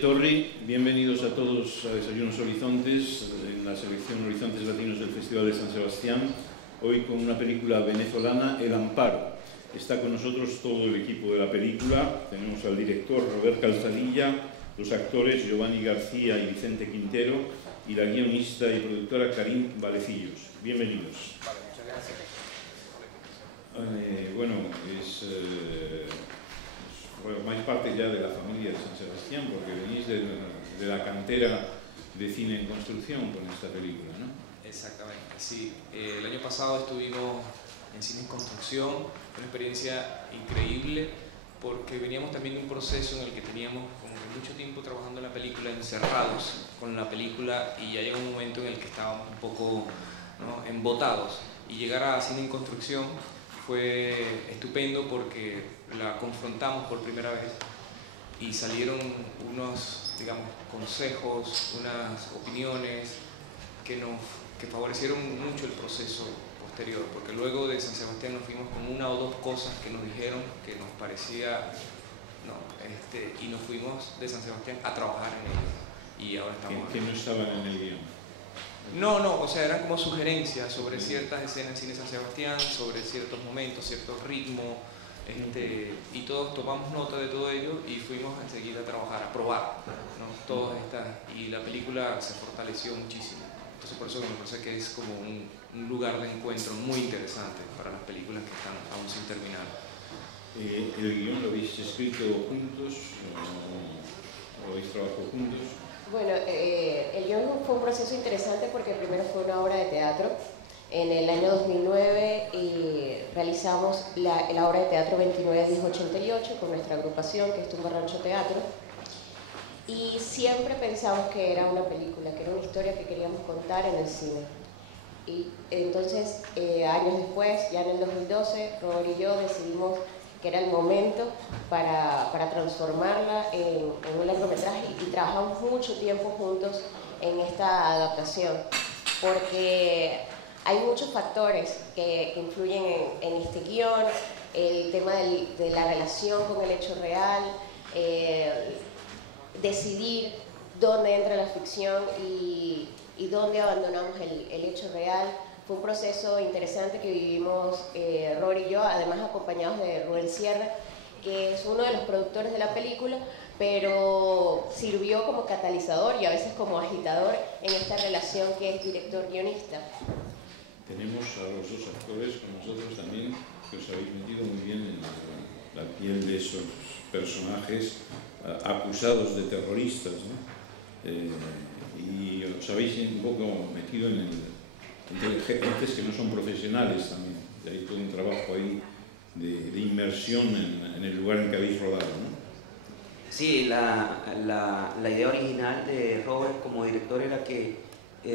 Torri, bienvenidos a todos a Desayunos Horizontes, en la selección Horizontes Latinos del Festival de San Sebastián, hoy con una película venezolana, El Amparo. Está con nosotros todo el equipo de la película, tenemos al director Robert Calzadilla, los actores Giovanni García y Vicente Quintero, y la guionista y productora Karim Valecillos. Bienvenidos. Vale, muchas gracias. Bueno, formáis parte ya de la familia de San Sebastián, porque venís de la cantera de cine en construcción con esta película, ¿no? Exactamente, sí. El año pasado estuvimos en cine en construcción, una experiencia increíble, porque veníamos también de un proceso en el que teníamos como que mucho tiempo trabajando en la película, encerrados con la película, y ya llegó un momento en el que estábamos un poco, ¿no?, embotados, y llegar a cine en construcción fue estupendo porque la confrontamos por primera vez y salieron unos, digamos, consejos, unas opiniones que favorecieron mucho el proceso posterior, porque luego de San Sebastián nos fuimos con una o dos cosas que nos dijeron que nos parecía, no, y nos fuimos de San Sebastián a trabajar en ello, y ahora estamos que no estaban en el guión. No, o sea, eran como sugerencias sobre ciertas escenas en Cine San Sebastián, sobre ciertos momentos, cierto ritmo, y todos tomamos nota de todo ello y fuimos enseguida a trabajar, a probar, ¿no?, todas estas, y la película se fortaleció muchísimo. Entonces por eso me parece que es como un lugar de encuentro muy interesante para las películas que están aún sin terminar. ¿El guión lo habéis escrito juntos o habéis trabajado juntos? Bueno, el guión fue un proceso interesante porque primero fue una obra de teatro. En el año 2009 realizamos la obra de teatro 29-1088 con nuestra agrupación, que es Tumba Rancho Teatro. Y siempre pensamos que era una película, que era una historia que queríamos contar en el cine. Y entonces, años después, ya en el 2012, Robert y yo decidimos que era el momento para transformarla en un largometraje, y trabajamos mucho tiempo juntos en esta adaptación, porque hay muchos factores que influyen en este guión, el tema de la relación con el hecho real, decidir dónde entra la ficción y dónde abandonamos el hecho real. Fue un proceso interesante que vivimos Robert y yo, además acompañados de Rubén Sierra, que es uno de los productores de la película, pero sirvió como catalizador y a veces como agitador en esta relación que es director-guionista. Tenemos a los dos actores con nosotros también, que os habéis metido muy bien en la piel de esos personajes acusados de terroristas, ¿no? Y os habéis un poco metido entre gentes que no son profesionales también. Hay todo un trabajo ahí de inmersión en el lugar en que habéis rodado, ¿no? Sí, la idea original de Robert como director era que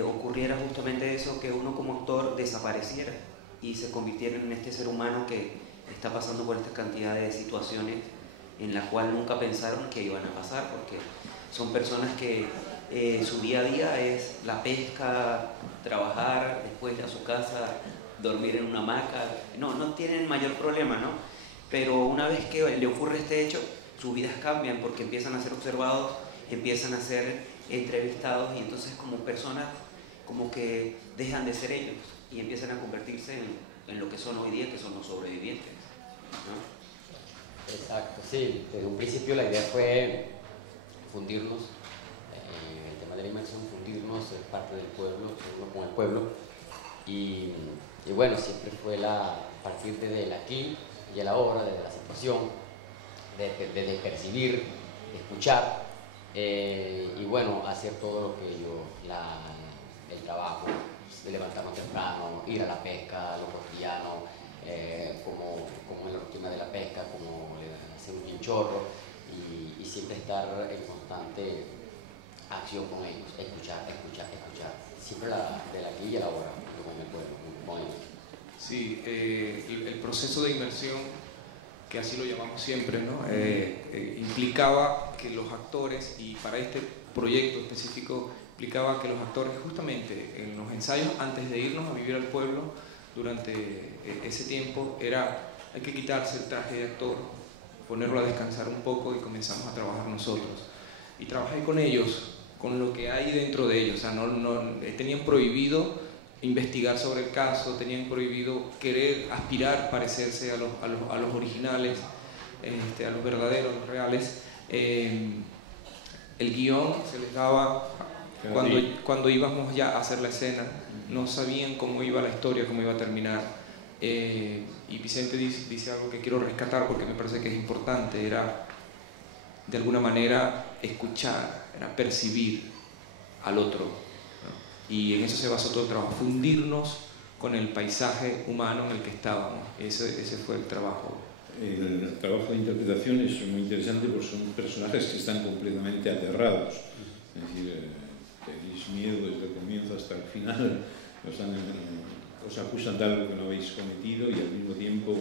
ocurriera justamente eso, que uno como actor desapareciera y se convirtiera en este ser humano que está pasando por esta cantidad de situaciones en las cuales nunca pensaron que iban a pasar, porque son personas que su día a día es la pesca, trabajar, después a su casa, dormir en una hamaca. No tienen mayor problema, ¿no? Pero una vez que le ocurre este hecho, sus vidas cambian porque empiezan a ser observados, empiezan a ser entrevistados, y entonces como personas como que dejan de ser ellos y empiezan a convertirse en lo que son hoy día, que son los sobrevivientes, ¿no? Exacto, sí. Desde un principio la idea fue fundirnos, el tema de la inmersión, fundirnos, ser parte del pueblo, uno con el pueblo, y bueno, siempre fue a partir desde el aquí y a la obra, desde la situación, desde percibir, de escuchar, y bueno, hacer todo lo que el trabajo, de levantarnos temprano, ir a la pesca, lo cotidiano, como en la rutina de la pesca, como hacer un chinchorro, y siempre estar en constante acción con ellos, escuchar, siempre de aquí y a la hora, con el pueblo, con ellos. Sí, el proceso de inmersión, que así lo llamamos siempre, ¿no? Implicaba que los actores, y para este proyecto específico, implicaba que los actores justamente en los ensayos, antes de irnos a vivir al pueblo, durante ese tiempo, hay que quitarse el traje de actor, ponerlo a descansar un poco, y comenzamos a trabajar nosotros. y trabajé con ellos, con lo que hay dentro de ellos. O sea, tenían prohibido investigar sobre el caso, tenían prohibido querer aspirar, parecerse a los originales, a los verdaderos, los reales. El guión se les daba cuando íbamos ya a hacer la escena, no sabían cómo iba la historia, cómo iba a terminar. Y Vicente dice algo que quiero rescatar porque me parece que es importante, era de alguna manera escuchar, era percibir al otro, ¿no? Y en eso se basó todo el trabajo, fundirnos con el paisaje humano en el que estábamos. Ese fue el trabajo. El trabajo de interpretación es muy interesante porque son personajes que están completamente aterrados, es decir, tenéis miedo desde el comienzo hasta el final, os acusan de algo que no habéis cometido y al mismo tiempo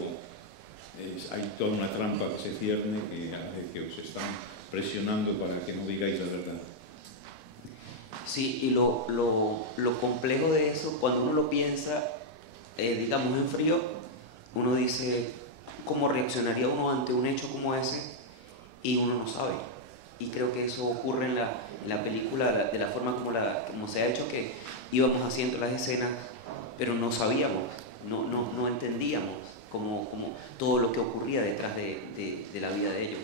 hay toda una trampa que se cierne que hace que os están presionando para que no digáis la verdad. Sí, y lo complejo de eso, cuando uno lo piensa, digamos en frío, uno dice cómo reaccionaría uno ante un hecho como ese y uno no sabe. Y creo que eso ocurre en la película, de la forma como se ha hecho, que íbamos haciendo las escenas, pero no sabíamos, no entendíamos como todo lo que ocurría detrás de la vida de ellos.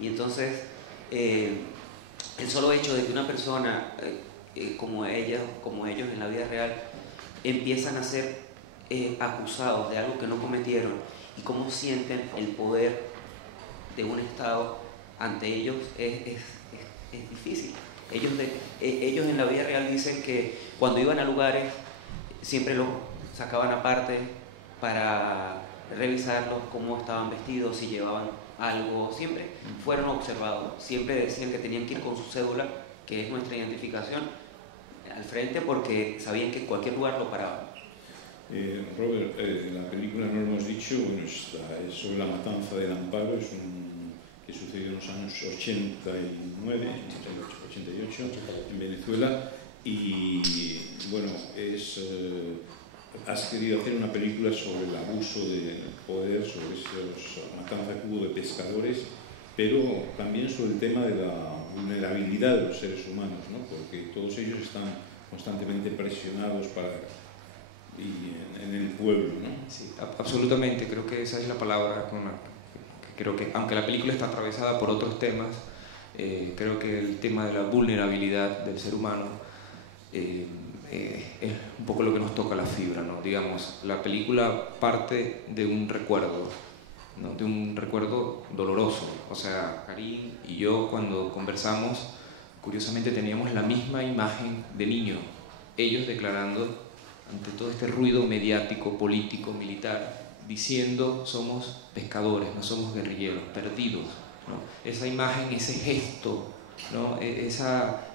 Y entonces, el solo hecho de que una persona como ellos en la vida real empiezan a ser acusados de algo que no cometieron y cómo sienten el poder de un Estado ante ellos es difícil. Ellos en la vida real dicen que cuando iban a lugares siempre los sacaban aparte para revisarlos, cómo estaban vestidos, si llevaban algo, siempre fueron observados, siempre decían que tenían que ir con su cédula, que es nuestra identificación, al frente porque sabían que en cualquier lugar lo paraban. Robert, la película no lo hemos dicho, bueno, es sobre la matanza del Amparo, que sucedió en los años 89, 88 en Venezuela, y bueno, has querido hacer una película sobre el abuso del poder, sobre esa matanza que hubo de pescadores, pero también sobre el tema de la vulnerabilidad de los seres humanos, ¿no? Porque todos ellos están constantemente presionados en el pueblo, ¿no? Sí, absolutamente, creo que esa es la palabra con la que creo que, aunque la película está atravesada por otros temas, creo que el tema de la vulnerabilidad del ser humano es un poco lo que nos toca la fibra, ¿no? Digamos, la película parte de un recuerdo, ¿no? De un recuerdo doloroso. O sea, Karim y yo cuando conversamos, curiosamente teníamos la misma imagen de niño, ellos declarando ante todo este ruido mediático, político, militar, diciendo somos pescadores, no somos guerrilleros, perdidos, ¿no? Esa imagen, ese gesto, ¿no? Ese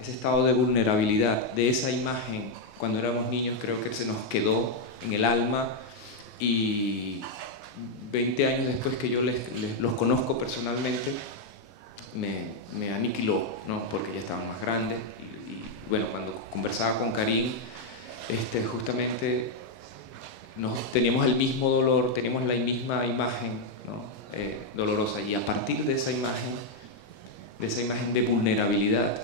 estado de vulnerabilidad, de esa imagen cuando éramos niños, creo que se nos quedó en el alma, y 20 años después que yo los conozco personalmente, me aniquiló, ¿no? Porque ya estaban más grandes y bueno, cuando conversaba con Karim, justamente teníamos el mismo dolor, teníamos la misma imagen, ¿no? Dolorosa, y a partir de esa imagen de vulnerabilidad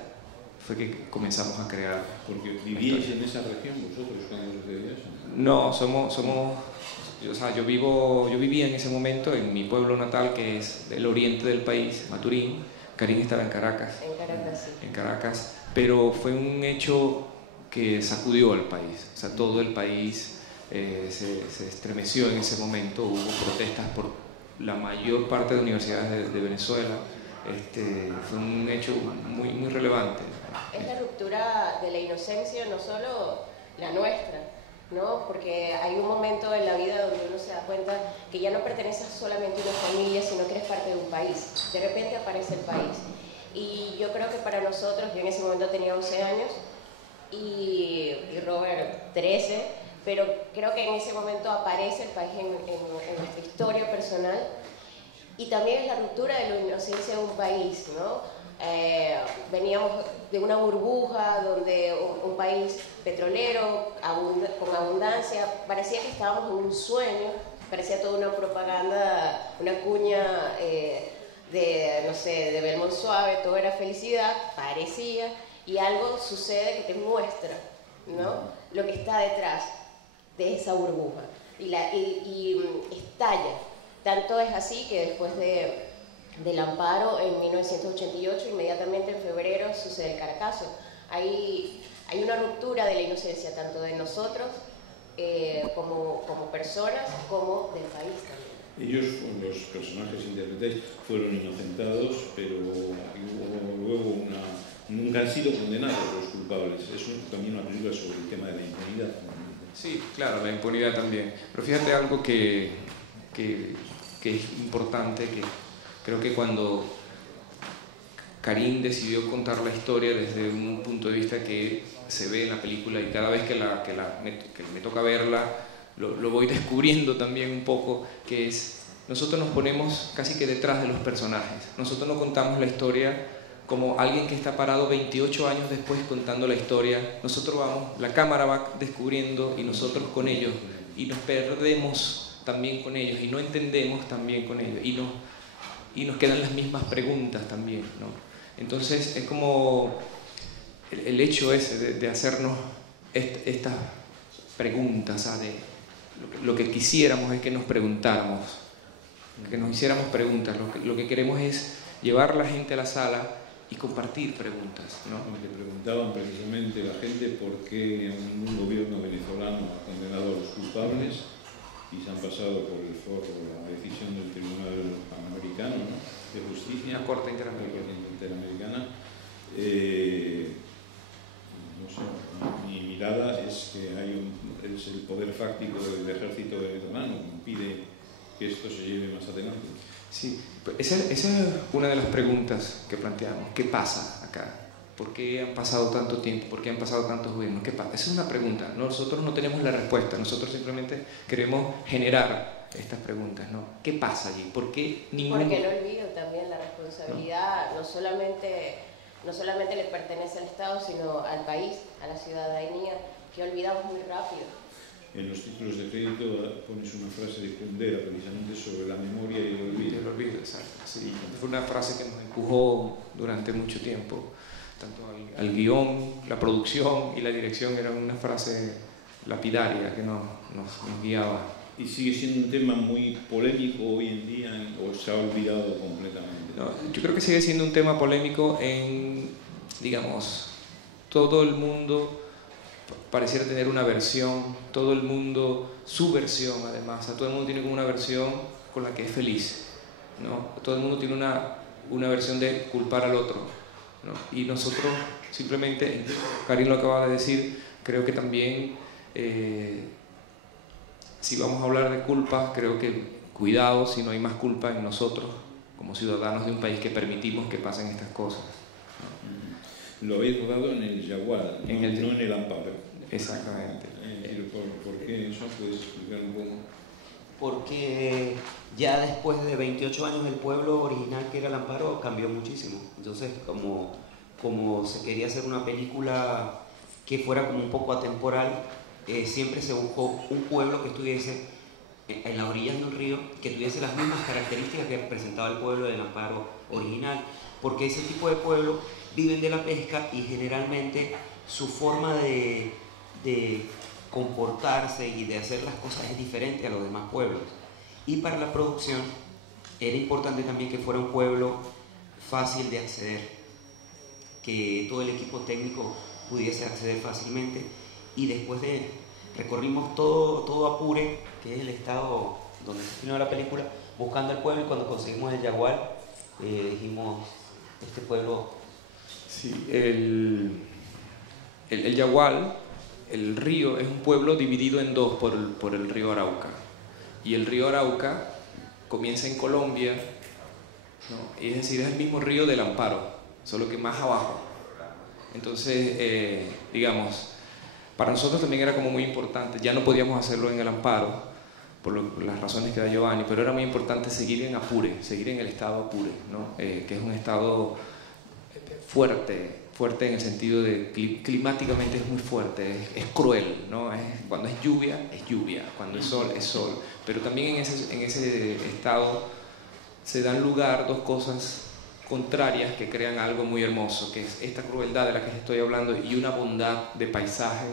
fue que comenzamos a crear. Porque vivíais en esa región vosotros cuando sucedió eso. No, o sea, yo vivía en ese momento en mi pueblo natal, que es del oriente del país, Maturín. Karim estaba en Caracas. En Caracas, sí. En Caracas, pero fue un hecho que sacudió al país. O sea, todo el país se estremeció en ese momento. Hubo protestas por la mayor parte de universidades de Venezuela. Fue un hecho muy, muy relevante. Es la ruptura de la inocencia, no solo la nuestra, ¿no? Porque hay un momento en la vida donde uno se da cuenta que ya no perteneces solamente a una familia, sino que eres parte de un país. De repente aparece el país. Y yo creo que para nosotros, yo en ese momento tenía 11 años y Robert 13, pero creo que en ese momento aparece el país en nuestra historia personal. Y también es la ruptura de la inocencia de un país, ¿no? Veníamos de una burbuja donde un país petrolero, con abundancia, parecía que estábamos en un sueño, parecía toda una propaganda, una cuña no sé, de Belmont Suave, todo era felicidad, parecía, y algo sucede que te muestra, ¿no?, lo que está detrás de esa burbuja, y estalla. Tanto es así que después del amparo en 1988, inmediatamente en febrero, sucede el Caracazo. Hay una ruptura de la inocencia, tanto de nosotros como personas, como del país también. Ellos, los personajes interpretados, fueron inocentados, pero luego nunca han sido condenados los culpables. Es también una película sobre el tema de la impunidad. Sí, claro, la impunidad también. Pero fíjate algo que es importante, que creo que cuando Karim decidió contar la historia desde un punto de vista que se ve en la película, y cada vez que me toca verla, lo voy descubriendo también un poco, que es, nosotros nos ponemos casi que detrás de los personajes. Nosotros no contamos la historia como alguien que está parado 28 años después contando la historia. Nosotros vamos, la cámara va descubriendo y nosotros con ellos, y nos perdemos también con ellos y no entendemos también con ellos, y nos quedan las mismas preguntas también, ¿no? Entonces es como el hecho ese de hacernos estas preguntas, ¿sabes? Lo que quisiéramos es que nos preguntáramos, que nos hiciéramos preguntas. Lo que queremos es llevar a la gente a la sala y compartir preguntas, ¿no? Le preguntaban precisamente la gente por qué ningún gobierno venezolano ha condenado a los culpables, y se han pasado por el foro la decisión del Tribunal Panamericano, ¿no?, de Justicia, la Corte Interamericana. No sé, mi mirada es que es el poder fáctico del ejército venezolano que impide que esto se lleve más adelante. Sí, esa es una de las preguntas que planteamos. ¿Qué pasa acá? ¿Por qué han pasado tanto tiempo? ¿Por qué han pasado tantos gobiernos? ¿Qué pasa? Esa es una pregunta. Nosotros no tenemos la respuesta. Nosotros simplemente queremos generar estas preguntas, ¿no? ¿Qué pasa allí? ¿Por qué ningún...? Porque no olvido también la responsabilidad, no solamente le pertenece al Estado, sino al país, a la ciudadanía, que olvidamos muy rápido. En los títulos de crédito pones una frase de Kundera precisamente sobre la memoria y el olvido. El olvido, exacto. Sí. Fue una frase que nos empujó durante mucho tiempo. Tanto al guión, la producción y la dirección, era una frase lapidaria que nos guiaba. ¿Y sigue siendo un tema muy polémico hoy en día o se ha olvidado completamente? No, yo creo que sigue siendo un tema polémico en, digamos, todo el mundo pareciera tener una versión, todo el mundo su versión además, todo el mundo tiene como una versión con la que es feliz, ¿no? Todo el mundo tiene una versión de culpar al otro, ¿no? Y nosotros simplemente, Karim lo acaba de decir, creo que también si vamos a hablar de culpa, creo que cuidado si no hay más culpa en nosotros como ciudadanos de un país que permitimos que pasen estas cosas. Lo habéis rodado en el Yagual, no en el Amparo. Exactamente. ¿Por qué eso? ¿Puedes explicar un poco? Porque ya después de 28 años el pueblo original que era el Amparo cambió muchísimo. Entonces, como se quería hacer una película que fuera como un poco atemporal, siempre se buscó un pueblo que estuviese en las orillas de un río, que tuviese las mismas características que presentaba el pueblo del Amparo original, porque ese tipo de pueblos viven de la pesca y generalmente su forma de comportarse y de hacer las cosas es diferente a los demás pueblos. Y para la producción era importante también que fuera un pueblo fácil de acceder, que todo el equipo técnico pudiese acceder fácilmente, y después recorrimos todo Apure, que es el estado donde se filmó la película, buscando el pueblo, y cuando conseguimos el Yagual dijimos, este pueblo... Sí, el Yagual, el río, es un pueblo dividido en dos por el río Arauca, y el río Arauca comienza en Colombia, ¿no? Es decir, es el mismo río del Amparo, solo que más abajo. Entonces, digamos, para nosotros también era como muy importante, ya no podíamos hacerlo en el Amparo, por las razones que da Giovanni, pero era muy importante seguir en Apure, seguir en el estado Apure, ¿no? Que es un estado fuerte en el sentido de climáticamente es muy fuerte, es cruel, ¿no? Cuando es lluvia, cuando es sol, pero también en ese estado se dan lugar dos cosas contrarias que crean algo muy hermoso, que es esta crueldad de la que les estoy hablando y una bondad de paisaje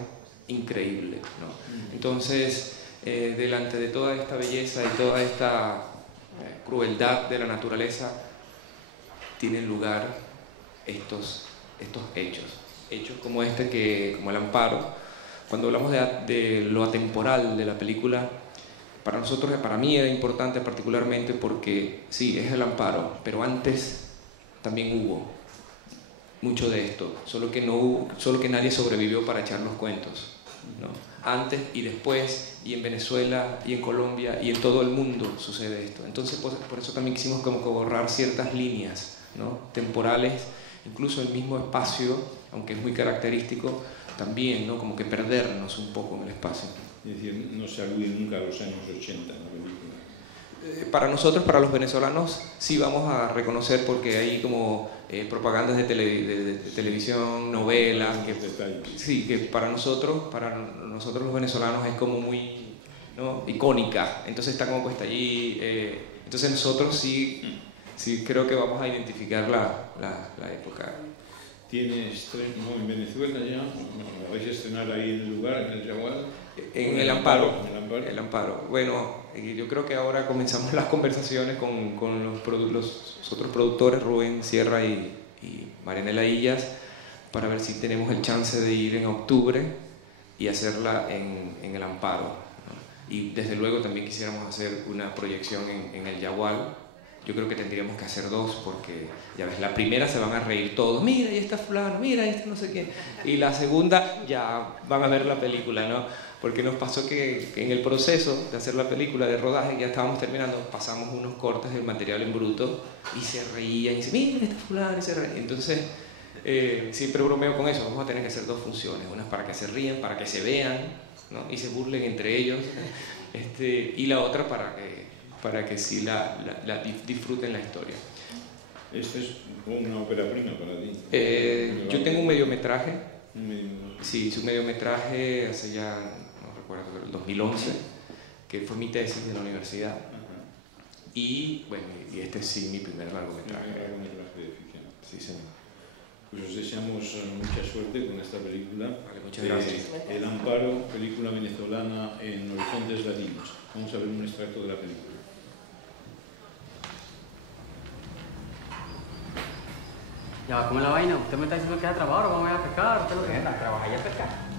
increíble, ¿no? Entonces, delante de toda esta belleza y toda esta crueldad de la naturaleza, tienen lugar estos hechos como este, como el amparo. Cuando hablamos de lo atemporal de la película, para nosotros, para mí era importante particularmente porque sí, es el amparo, pero antes también hubo mucho de esto, solo que nadie sobrevivió para echar los cuentos, ¿no? Antes y después, y en Venezuela, y en Colombia, y en todo el mundo sucede esto. Entonces, por eso también quisimos como que borrar ciertas líneas, ¿no? Temporales, incluso el mismo espacio, aunque es muy característico, también, ¿no? Como que perdernos un poco en el espacio. Es decir, no se alude nunca a los años 80 en la película. Para nosotros, para los venezolanos, sí vamos a reconocer porque hay como propagandas de televisión, novelas, que para nosotros los venezolanos es como muy, ¿no? Icónica, entonces está como puesta allí, entonces nosotros sí creo que vamos a identificar la época. ¿Tiene estreno en Venezuela ya? ¿La vais a estrenar ahí en el lugar, en el Yagual? En el Amparo. El Amparo. Bueno, yo creo que ahora comenzamos las conversaciones con los otros productores, Rubén Sierra y Marianela Illas, para ver si tenemos el chance de ir en octubre y hacerla en el Amparo, ¿no? Y desde luego también quisiéramos hacer una proyección en el Yagual. Yo creo que tendríamos que hacer dos porque, ya ves, la primera se van a reír todos, mira, ahí está fulano, mira, ahí está no sé quién. Y la segunda ya van a ver la película, ¿no? Porque nos pasó que en el proceso de hacer la película, de rodaje, que ya estábamos terminando, pasamos unos cortes del material en bruto y se reían y dicen, mira, ahí está fulano, y se reían. Entonces, siempre bromeo con eso, vamos a tener que hacer dos funciones, unas para que se rían, para que se vean, ¿no? Y se burlen entre ellos, y la otra para que sí disfruten la historia. ¿Esta es una ópera prima para ti? Yo tengo un mediometraje. Sí, hice un mediometraje hace ya, no recuerdo, pero el 2011, que fue mi tesis de la universidad. Y bueno, y este es sí mi primer largometraje. De ficción. Sí, señor. Pues os deseamos mucha suerte con esta película. Vale, muchas gracias. El Amparo, película venezolana en Horizontes Latinos. Vamos a ver un extracto de la película. Ya va, ¿cómo es la vaina? ¿Usted me está diciendo que es a trabajar o vamos a ir a pescar? ¿Usted lo que A trabajar y a pescar.